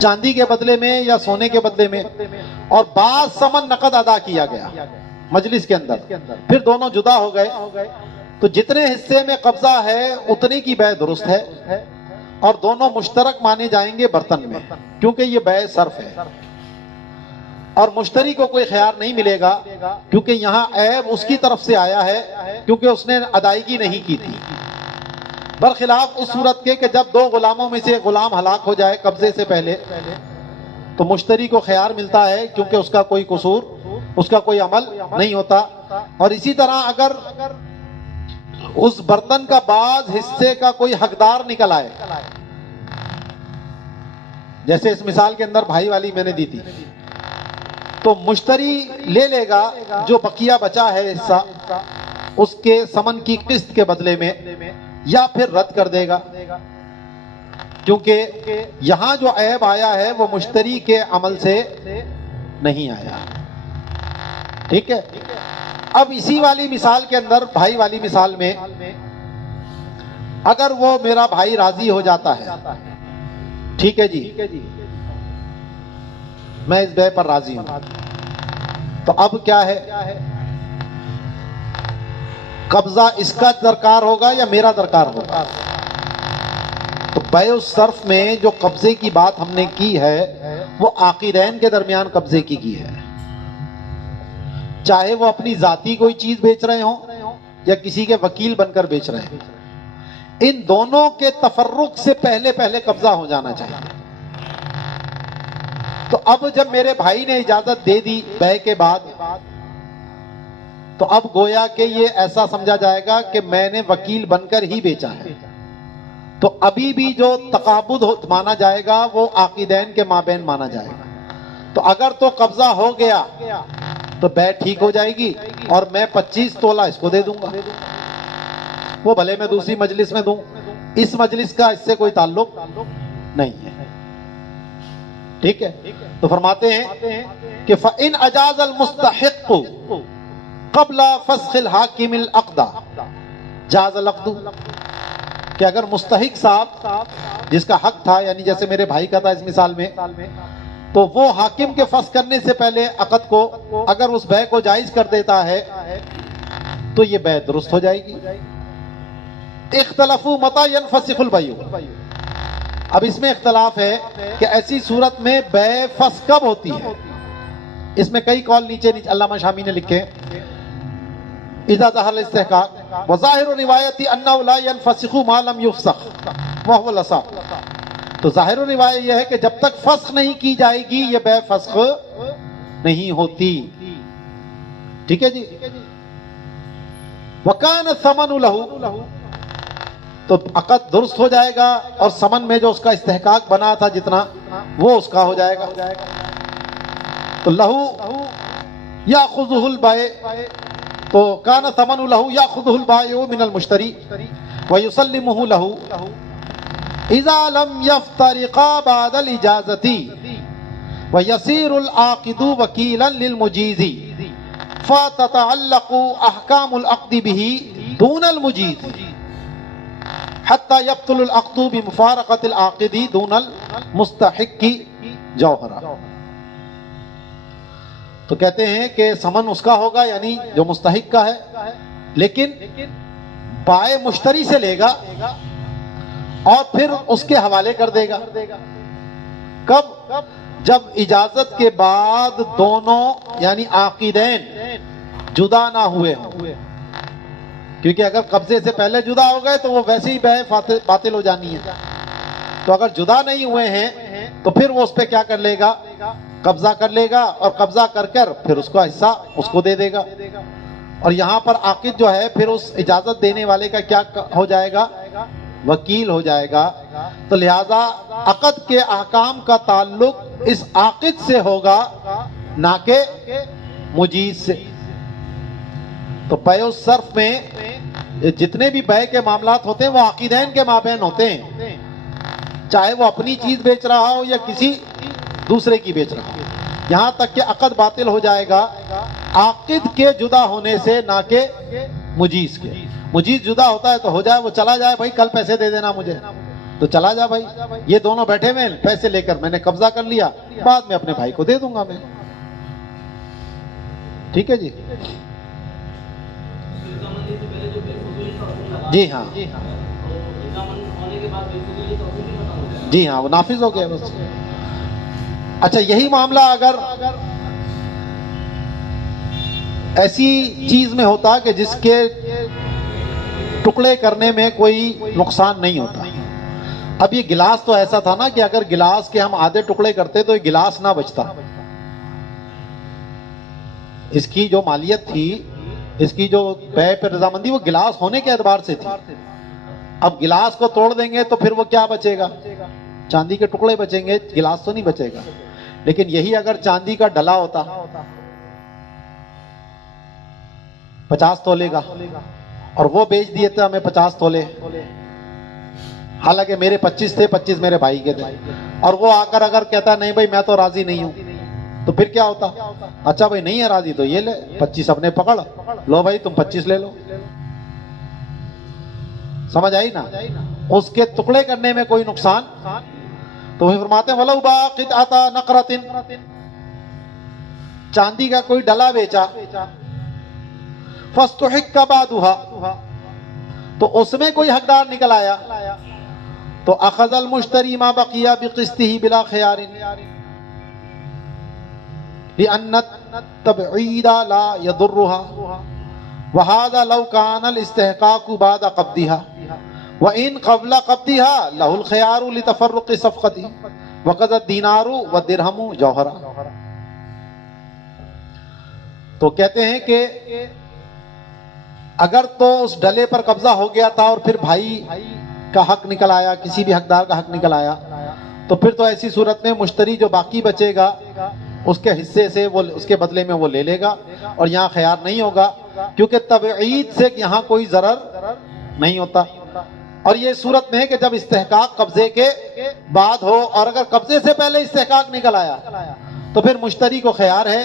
चांदी के बदले में या सोने के बदले में, और बाद समन नकद अदा किया गया मजलिस के अंदर, फिर दोनों जुदा हो गए, तो जितने हिस्से में कब्जा है उतने की बै दुरुस्त है, और दोनों मुश्तरक माने जाएंगे बर्तन में, क्योंकि ये बै सर्फ है। और मुश्तरी को कोई ख्यार नहीं मिलेगा, क्योंकि यहाँ ऐब उसकी तरफ से आया है, क्योंकि उसने अदायगी नहीं की थी। बरखिलाफ उस सूरत के कि जब 2 गुलामों में से गुलाम हलाक हो जाए कब्जे से पहले, तो मुश्तरी को ख्यार मिलता है, क्योंकि उसका कोई कसूर, उसका कोई अमल नहीं होता। और इसी तरह अगर उस बर्तन का बाज हिस्से का कोई हकदार निकल आए, जैसे इस मिसाल के अंदर भाई वाली मैंने दी थी, तो मुश्तरी ले लेगा जो बकिया बचा है हिस्सा, उसके समन की किस्त के बदले में, या फिर रद्द कर देगा, क्योंकि यहां जो ऐब आया है वो मुश्तरी के अमल से नहीं आया। ठीक है। अब इसी वाली मिसाल के अंदर, भाई वाली मिसाल में, अगर वो मेरा भाई राजी हो जाता है, ठीक है जी, मैं इस बेय पर राजी हूं, तो अब क्या है, कब्जा इसका दरकार होगा या मेरा दरकार होगा? तो बैउ सर्फ में जो कब्जे की बात हमने की है वो आकिदैन के दरमियान कब्जे की है, चाहे वो अपनी जाती कोई चीज बेच रहे हो या किसी के वकील बनकर बेच रहे हैं, इन दोनों के तफर्रुक से पहले पहले कब्जा हो जाना चाहिए। तो अब जब मेरे भाई ने इजाजत दे दी बैय के बाद, तो अब गोया कि ये ऐसा समझा जाएगा कि मैंने वकील बनकर ही बेचा है, तो अभी भी जो तकाबुद माना जाएगा वो आकिदैन के माबैन माना जाएगा। तो अगर तो कब्जा हो गया तो बैय ठीक हो जाएगी और मैं 25 तोला इसको दे दूंगा, वो भले मैं दूसरी मजलिस में दूं, इस मजलिस का इससे कोई ताल्लुक नहीं है। ठीक है। तो फरमाते हैं कि फ़इन अजाज़ल मुस्तहिक़्क़ु क़ब्ला फ़स्ख़िल हाकिमिल अक़दा जाज़ल अक़्दु, कि अगर मुस्तहिक साहब जिसका हक था, यानी जैसे मेरे भाई का था इस मिसाल में, तो वो हाकिम के फस करने से पहले अक़द को अगर उस बैय को जायज कर देता है तो ये बैय दुरुस्त हो जाएगी। इख्तलफू मता यनफसिखुल बैउ, अब इसमें इख्तलाफ है कि ऐसी सूरत में बैय फस कब होती है। इसमें कई कौल नीचे अल्लामा शामी ने लिखे, इज़ा ज़हरल इस्तिहक़ाक़ व ज़ाहिरु रिवायती अन्नहु ला यनफसिखु मा लम युफ़सख़ व हुवल असाह, तो ज़ाहिर रिवायत यह है कि जब तक फस्ख नहीं की जाएगी ये बैय फस्ख नहीं होती। ठीक है जी। वकान समन लहू, तो अक़द दुरुस्त हो जाएगा और समन में जो उसका इस्तिहक़ाक़ बना था जितना वो उसका हो जाएगा। तो लहू याख़ुज़ुहुल बाय, तो कान समन लहू याख़ुज़ुहुल बायउ मिनल मुश्तरी व युसल्लिमुहु लहू इज़ा लम यफ्तरिक़ा बअदल इजाज़ती व यसीरुल आक़िदु वकीलन लिल मुजीज़ी फ़ततअल्लक़ु अहकामुल अक़्दि बिही दूनल मुजीज़ हत्ता यब्तुलुल अक़्दु बिमुफ़ारक़तिल आक़िदी दूनल मुस्तहिक़्क़ि जौहरा। तो कहते हैं कि समन उसका होगा, यानी जो मुस्तहिक का है, लेकिन बाय मुश्तरी से लेगा और फिर उसके हवाले कर देगा। कब? जब इजाजत के बाद दोनों यानी आकिदैन जुदा ना हुए हों, क्योंकि अगर कब्जे से पहले जुदा हो गए तो वो वैसे ही बैय बातिल हो जानी है। तो अगर जुदा नहीं हुए हैं तो फिर वो उस पर क्या कर लेगा, कब्जा कर लेगा और कब्जा कर कर फिर उसका हिस्सा उसको दे देगा। और यहाँ पर आकिद जो है फिर उस इजाजत देने वाले का क्या हो जाएगा, वकील हो जाएगा। तो लिहाजा अक़द के अहकाम का ताल्लुक इस आकिद से होगा ना के मुजीज से। तो बैउ सर्फ में जितने भी बैय के मामलात होते हैं वो आकिदैन के माबैन होते हैं, चाहे वो अपनी चीज बेच रहा हो या किसी दूसरे की बेच रहा हो। यहां तक कि अक़द बातिल हो जाएगा आकिद के जुदा होने से, ना के मुजीज के। मुजीज जुदा होता है तो हो जाए, वो चला जाए, भाई कल पैसे दे देना मुझे, तो चला जा भाई, ये दोनों बैठे हुए पैसे लेकर मैंने कब्जा कर लिया, बाद में अपने भाई को दे दूंगा मैं। ठीक है जी। जी हाँ, जी हाँ, वो नाफिज हो गया बस। अच्छा, यही मामला अगर ऐसी चीज में होता कि जिसके टुकड़े करने में कोई नुकसान नहीं होता। अब ये गिलास तो ऐसा था ना कि अगर गिलास के हम आधे टुकड़े करते तो ये गिलास ना बचता। इसकी जो मालियत थी, इसकी जो बैय पर रजामंदी, वो गिलास होने के एतबार से थी। अब गिलास को तोड़ देंगे तो फिर वो क्या बचेगा, चांदी के टुकड़े बचेंगे, गिलास तो नहीं बचेगा। लेकिन यही अगर चांदी का डला होता 50 तोले का, और वो बेच दिए थे हमें 50 तोले। हालांकि मेरे 25 थे, 25 मेरे भाई के थे। और वो आकर अगर कहता नहीं भाई मैं तो राजी नहीं हूं, तो फिर क्या होता? अच्छा भाई नहीं है राजी तो ये ले 25 अपने पकड़ लो, भाई तुम 25 ले लो। समझ आई ना? उसके टुकड़े करने में कोई नुकसान। तो वही फरमाते हैं वलौ बाक़ित आता नक़रतिन, चांदी का कोई डला बेचा, फस्तुहिक्का बादुहा, तो उसमें कोई हकदार निकल आया, तो अखज़ल मुश्तरी मा बकिया बिक़िस्तिही बिला ख़ियारिन लिअन्न तबईदा ला यदुर्रुहा व हाज़ा लौ कानल इस्तिहक़ाक़ु बाद क़ब्दिहा व इन क़ब्ल क़ब्दिहा लहुल ख़ियारु लितफ़र्रुक़ि सफ़क़तिही व क़ज़ा दीनारु व दिरहमु जौहरा। तो कहते हैं कि अगर तो उस डले पर कब्जा हो गया था और फिर भाई का हक निकल आया, किसी भी हकदार का हक निकल आया, तो फिर तो ऐसी सूरत में मुश्तरी जो बाकी बचेगा उसके हिस्से से वो उसके बदले में वो ले लेगा, और यहाँ ख़ियार नहीं होगा, क्योंकि तबईद से यहाँ कोई ज़रर नहीं होता। और ये सूरत में है कि जब इस्तेहकाक कब्जे के बाद हो, और अगर कब्जे से पहले इस्तेहकाक निकल आया तो फिर मुश्तरी को ख़ियार है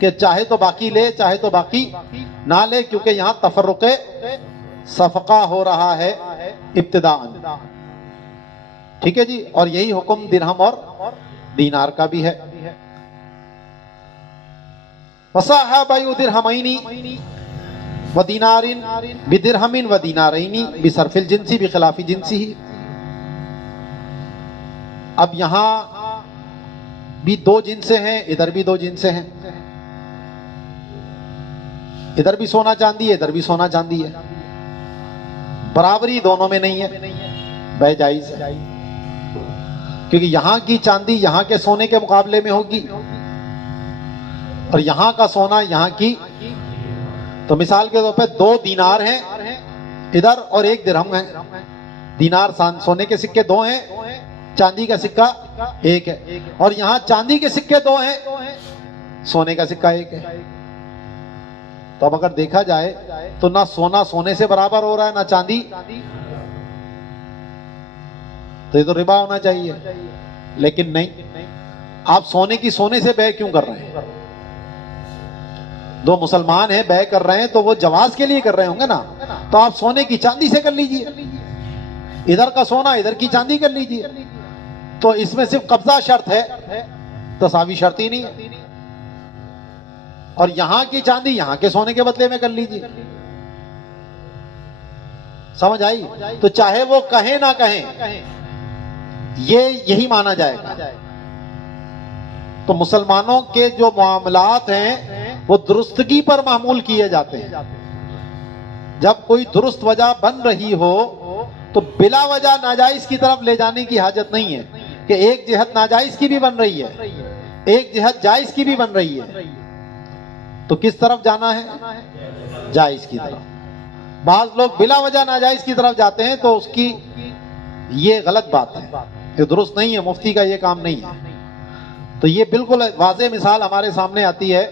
कि चाहे तो बाकी ले चाहे तो बाकी ना ले, क्योंकि यहाँ तफर्रुक़े सफ़क़ा हो रहा है इब्तिदाअन। ठीक है जी। और यही हुक्म दिरहम और दीनार का भी है। वसाहा बायु दिरहमैनी व दीनारिन बिदिरहमिन व दीनारैनी बिसरफिल जिन्सी बिखिलाफि जिन्सिही। अब यहां भी दो जिनसे हैं, इधर भी दो जिनसे हैं, इधर भी सोना चांदी है, इधर भी सोना चांदी है, बराबरी दोनों में नहीं है, बेजाइज है। क्योंकि यहां की चांदी यहां के सोने के मुकाबले में होगी, और यहां का सोना यहां की। तो मिसाल के तौर पे 2 दीनार हैं इधर और 1 दिरहम है। दीनार सोने के सिक्के 2 हैं, चांदी का सिक्का 1 है, और यहां चांदी के सिक्के 2 हैं, सोने का सिक्का 1 है। तो अब अगर देखा जाए तो ना सोना सोने से बराबर हो रहा है ना चांदी, तो ये तो रिबा होना चाहिए। लेकिन नहीं, आप सोने की सोने से बै क्यों कर रहे हैं? 2 मुसलमान हैं, बै कर रहे हैं तो वो जवाज के लिए कर रहे होंगे ना, तो आप सोने की चांदी से कर लीजिए, इधर का सोना इधर की चांदी कर लीजिए। तो इसमें सिर्फ कब्जा शर्त है, तसावी शर्त ही नहीं है। और यहां की चांदी यहां के सोने के बदले में कर लीजिए। समझ आई? तो चाहे वो कहें ना कहें, ये यही माना जाएगा। तो मुसलमानों के जो मामलात हैं वो दुरुस्तगी पर मामूल किए जाते हैं। जब कोई दुरुस्त वजह बन रही हो तो बिला वजह नाजायज की तरफ ले जाने की हाजत नहीं है कि एक जिहत नाजायज की भी बन रही है, एक जिहत जायज की भी बन रही है। तो किस तरफ जाना है? जायज की तरफ। बाज लोग बिला वजह नाजायज की तरफ जाते हैं, तो उसकी ये गलत बात है, ये दुरुस्त नहीं है, मुफ्ती का ये काम नहीं है। तो ये बिल्कुल वाज़ेह मिसाल हमारे सामने आती है।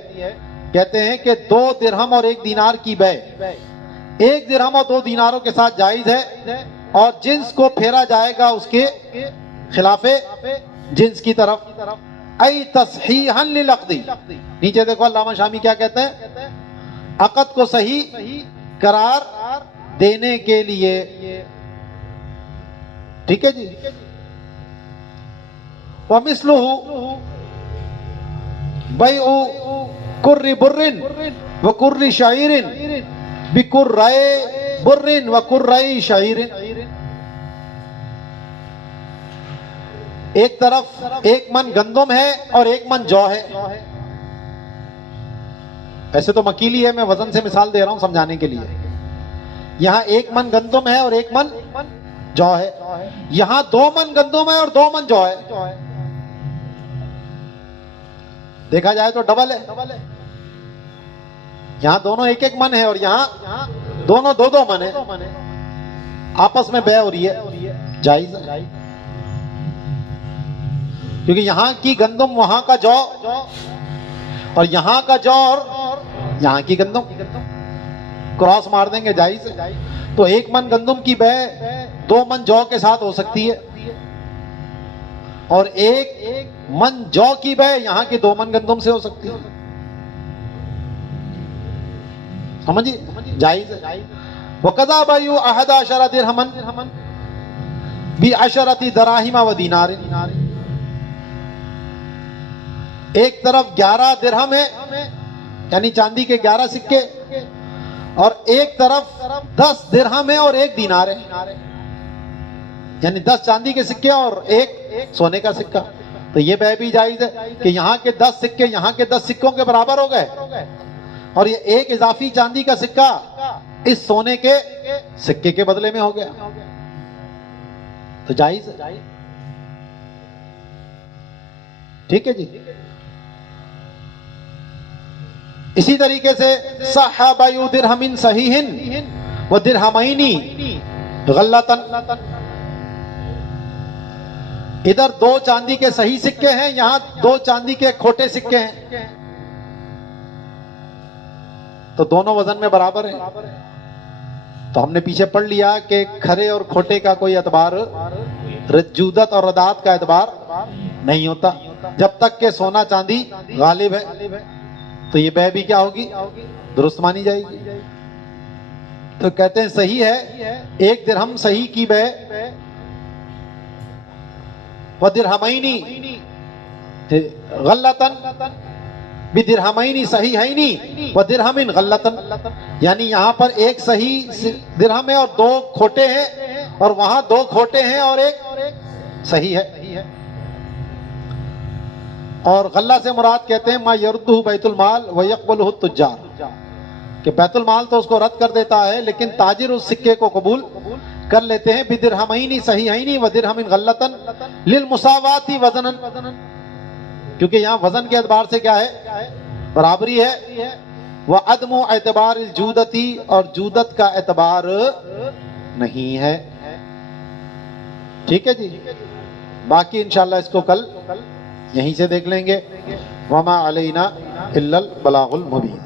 कहते हैं कि 2 दिरहम और 1 दीनार की बै 1 दिरहम और 2 दीनारों के साथ जायज है, और जिन्स को फेरा जाएगा उसके खिलाफे जिन्स की तरफ। ऐ तस्हीहन लिलअक़दी, नीचे देखो अल्लामा शामी क्या कहते हैं, अक़द को सही करार देने के लिए। ठीक है जी। व मिस्लुहु बैउ कुर्रि बुर्रिन व कुर्रि शईरिन बिकुर्राए बुर्रिन व कुर्राई शईरिन। एक तरफ 1 मन गंदम है और 1 मन जौ है। ऐसे तो मकीली है, मैं वजन से मिसाल दे रहा हूं समझाने के लिए। यहां 1 मन गंदम है और 1 मन जौ है। यहां 2 मन गंदम है और 2 मन जौ है। देखा जाए तो डबल है। यहां दोनों 1-1 मन है और यहां दोनों 2-2 मन है। आपस में बै हो रही है, जायज है। क्योंकि यहां की गंदम वहां का जौ, और यहां का जौ और यहां की गंदम। क्रॉस मार देंगे जायज है। तो 1 मन गंदुम की बै 2 मन जौ के साथ हो सकती है, और 1 मन जौ की बै यहां के 2 मन गंदुम से हो सकती है। समझिए, जायज है। वकदा बायु अहद अशरा दिरहमन बी अशरती दराहिमा व दीनार। एक तरफ 11 दिरहम है, यानी चांदी के 11 सिक्के, और एक तरफ 10 दिरहम है और 1 दीनार है, यानी 10 चांदी के सिक्के और 1 सोने का सिक्का। तो ये बै भी जायज है कि यहाँ के 10 सिक्के यहाँ के 10 सिक्कों के बराबर हो गए, और ये 1 इजाफी चांदी का सिक्का इस सोने के सिक्के के बदले में हो गया, तो जायज है। ठीक है जी। इसी तरीके से सहाबायु दिरहमिन सहीहिन व दिरहमैनी गल्लतन, इधर 2 चांदी के सही सिक्के हैं, यहां 2 चांदी के खोटे सिक्के हैं, तो दोनों वजन में बराबर है। तो हमने पीछे पढ़ लिया कि खरे और खोटे का कोई एतबार, रजूदत और रदात का एतबार नहीं होता जब तक के सोना चांदी गालिब है। तो ये बै भी क्या होगी, दुरुस्त मानी जाएगी। तो कहते हैं सही है 1 दिरहम सही की बै व दिरहमैनी गल्लतन बि दिरहमैनी सहीहैनी व दिरहमिन गल्लतन, यानी यहां पर 1 सही दिरहम है और 2 खोटे हैं, और वहां 2 खोटे हैं और 1 सही है। और गल्ला से मुराद कहते हैं मा यरुद्दुहु बैतुल माल व यक़बलुहु तुज्जार, कि बैतुल माल तो उसको रद्द कर देता है लेकिन ताजिर उस सिक्के को कबूल कर लेते हैं। बिदिरहमैनी सहीहैनी व दिरहमिन गल्लतन लिल मुसावाती वजनन, क्योंकि यहाँ वजन के एतबार से क्या है, बराबरी है। वह अदमु एतबार जूदती, और जूदत का एतबार नहीं है। ठीक है जी। बाकी इंशाल्लाह इसको कल यहीं से देख लेंगे। वमा अलैना इल्लल बलागुल मुबीन।